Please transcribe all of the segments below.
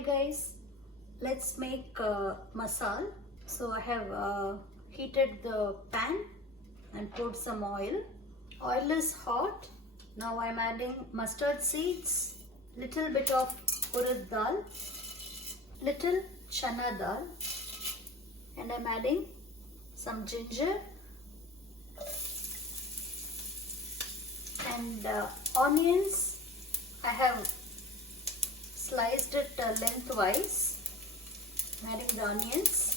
Hi guys, let's make masal. So I have heated the pan and poured some oil. Oil is hot. Now I'm adding mustard seeds, little bit of urad dal, little chana dal, and I'm adding some ginger and onions. I have sliced it lengthwise. I'm adding the onions.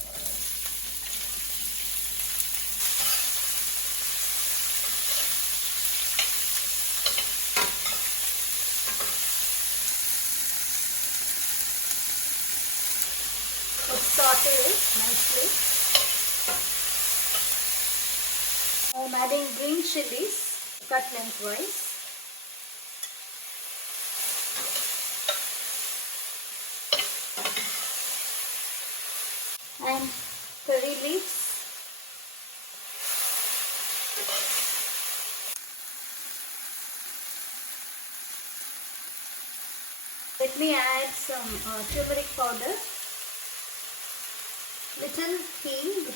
Saute it nicely. I'm adding green chilies cut lengthwise. And curry leaves. Let me add some turmeric powder, little hing,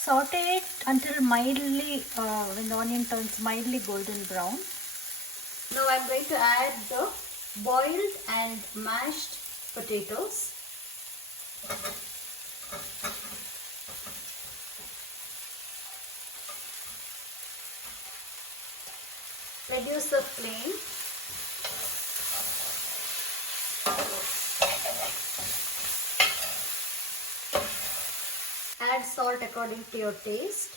saute it until mildly, when the onion turns mildly golden brown. Now I'm going to add the boiled and mashed potatoes. Reduce the flame. Add salt according to your taste.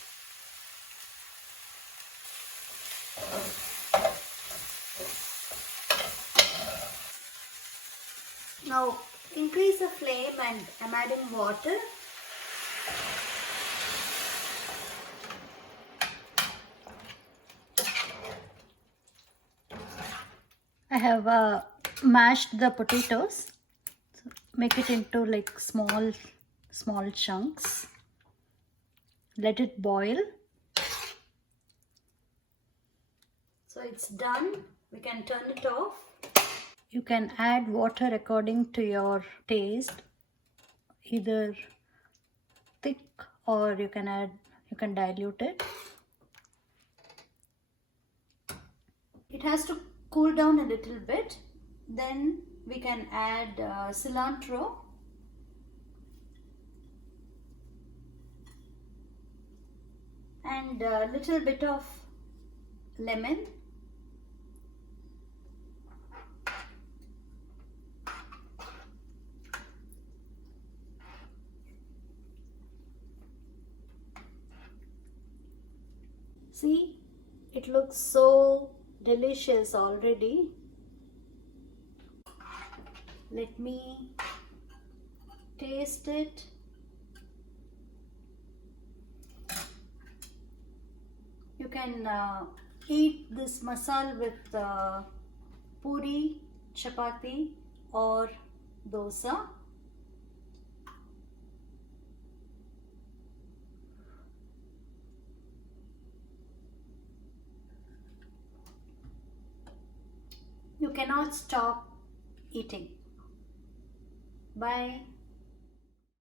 Now increase the flame and I'm adding water. I have mashed the potatoes. So make it into like small chunks. Let it boil. So it's done. We can turn it off. You can add water according to your taste, either thick or you can dilute it. It has to cool down a little bit. Then we can add cilantro. And a little bit of lemon. See, it looks so delicious already. Let me taste it. You can eat this masal with puri, chapati or dosa. You cannot stop eating. Bye.